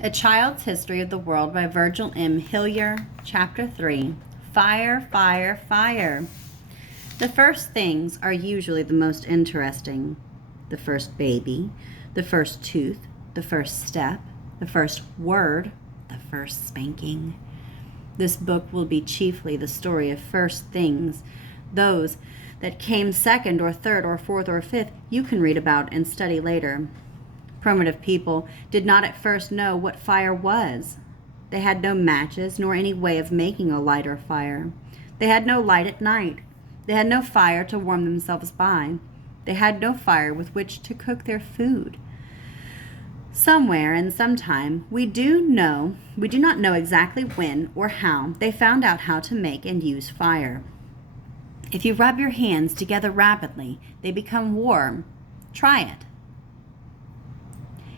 A Child's History of the World by Virgil M. Hillyer, Chapter 3. Fire, fire, fire. The first things are usually the most interesting. The first baby, the first tooth, the first step, the first word, the first spanking. This book will be chiefly the story of first things. Those that came second or third or fourth or fifth you can read about and study later. Primitive people did not at first know what fire was. They had no matches nor any way of making a light or fire. They had no light at night. They had no fire to warm themselves by. They had no fire with which to cook their food. Somewhere and sometime, we do not know exactly when or how they found out how to make and use fire. If you rub your hands together rapidly, they become warm. Try it.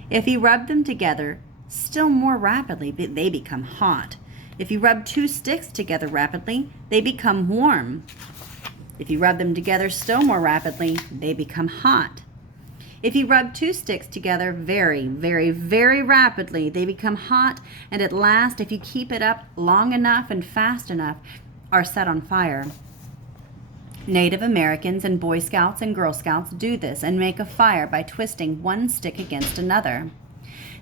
If you rub them together still more rapidly, they become hot. If you rub two sticks together rapidly, they become warm. If you rub them together still more rapidly, they become hot. If you rub two sticks together very, very, very rapidly, they become hot, and at last, if you keep it up long enough and fast enough, are set on fire. Native Americans and Boy Scouts and Girl Scouts do this and make a fire by twisting one stick against another.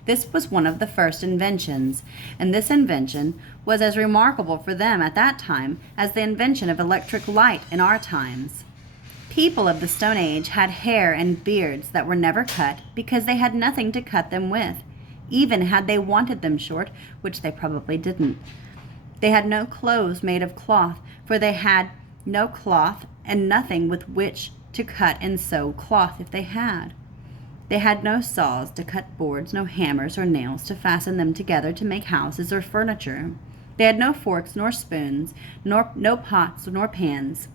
This was one of the first inventions, and this invention was as remarkable for them at that time as the invention of electric light in our times. People of the Stone Age had hair and beards that were never cut because they had nothing to cut them with, even had they wanted them short, which they probably didn't. They had no clothes made of cloth, for they had no cloth and nothing with which to cut and sew cloth if they had. They had no saws to cut boards, no hammers or nails to fasten them together to make houses or furniture. They had no forks nor spoons, no pots nor pans,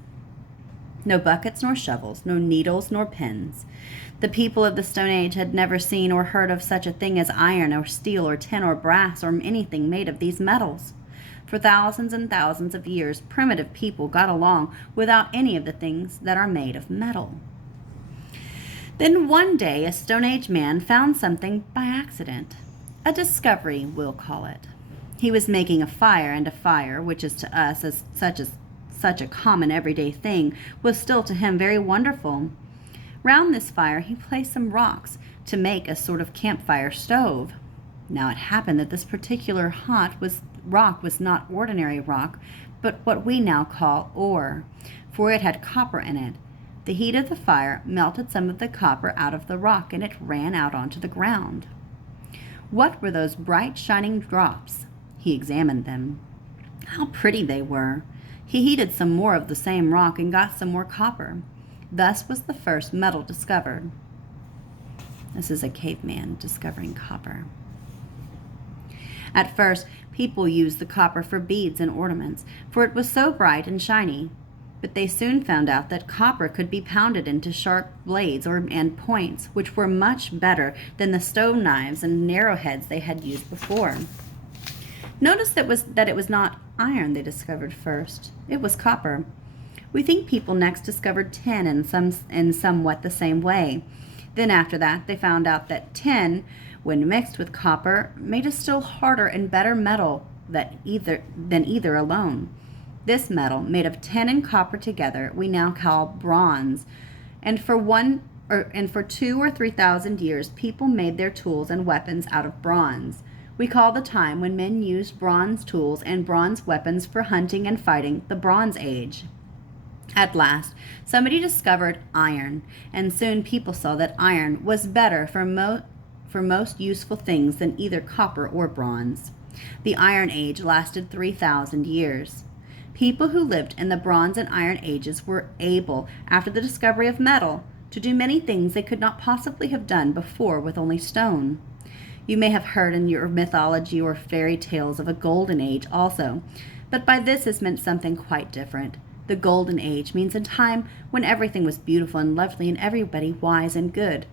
no buckets nor shovels, no needles nor pins. The people of the Stone Age had never seen or heard of such a thing as iron or steel or tin or brass or anything made of these metals. For thousands and thousands of years, primitive people got along without any of the things that are made of metal. Then one day a Stone Age man found something by accident. A discovery, we'll call it. He was making a fire, and a fire, which is to us as such a common everyday thing, was still to him very wonderful. Round this fire he placed some rocks to make a sort of campfire stove. Now it happened that this particular rock was not ordinary rock, but what we now call ore, for it had copper in it. The heat of the fire melted some of the copper out of the rock, and it ran out onto the ground. What were those bright shining drops? He examined them. How pretty they were! He heated some more of the same rock and got some more copper. Thus was the first metal discovered. This is a caveman discovering copper. At first, people used the copper for beads and ornaments, for it was so bright and shiny. But they soon found out that copper could be pounded into sharp blades and points, which were much better than the stone knives and arrowheads they had used before. Notice that it was not iron they discovered first. It was copper. We think people next discovered tin in somewhat the same way. Then after that, they found out that tin, when mixed with copper, made a still harder and better metal than either alone. This metal, made of tin and copper together, we now call bronze. And for 2,000 or 3,000 years, people made their tools and weapons out of bronze. We call the time when men used bronze tools and bronze weapons for hunting and fighting the Bronze Age. At last, somebody discovered iron, and soon people saw that iron was better for most useful things than either copper or bronze. The Iron Age lasted 3,000 years. People who lived in the Bronze and Iron Ages were able, after the discovery of metal, to do many things they could not possibly have done before with only stone. You may have heard in your mythology or fairy tales of a golden age also, but by this is meant something quite different. The golden age means a time when everything was beautiful and lovely and everybody wise and good.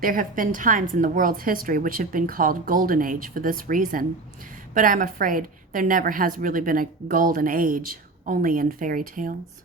There have been times in the world's history which have been called golden age for this reason, but I'm afraid there never has really been a golden age, only in fairy tales.